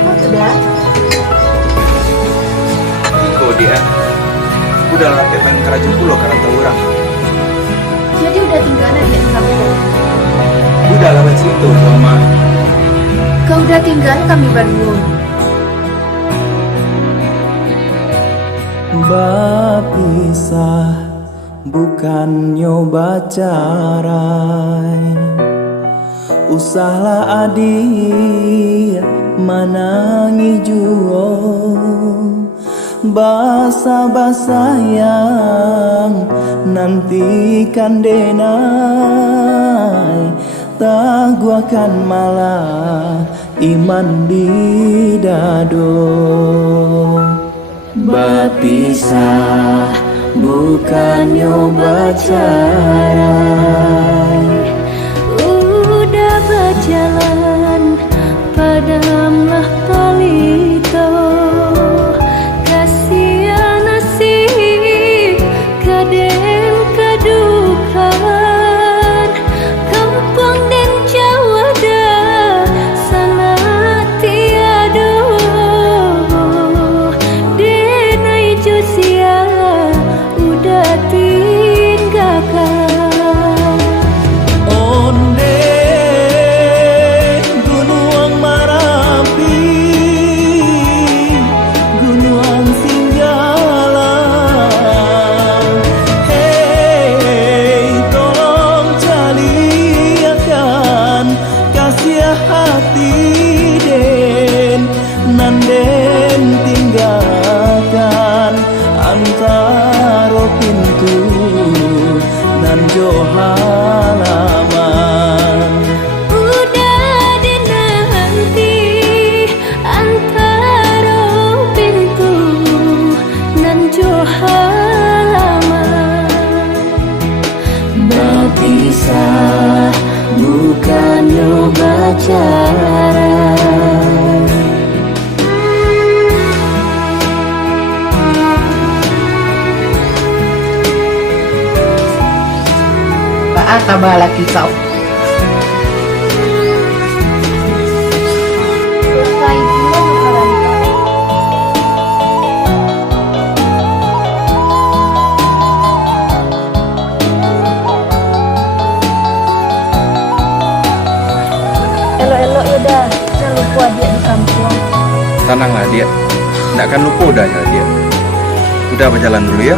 apa tuh dah? Kau dia, udah latih main kerajaan pulau karena tahu orang. Jadi udah tinggalnya di kampung. Udah lewat situ, Mama. Kau udah tinggal kami Bandung. Bapisah bukan nyoba carai, usahlah adik manangi juo, basa-basa yang nantikan denai, taguakan malah iman bidado. Bapisah bukan nyoba carai, udah berjalan padamlah palito, kasihan nasib kadang kadukan, kampung dan Jawa dah sangat tiado, denai Josia udah tinggalkan. onde Gunung Marapi, Gunung Singgala, hei tolong caliakan kasih hati den, nanden tinggalkan antara pintu nan jo halaman. Udah dinanti antara pintu nan jo halaman. Bapisah bukan nyoba carai, Tabah laki kau. Selesai pula makanan kau. Elok-elok ya dah, jangan lupa dia di kampung. Tenanglah dia, tidak akan lupa udahnya dia. Udah berjalan dulu ya.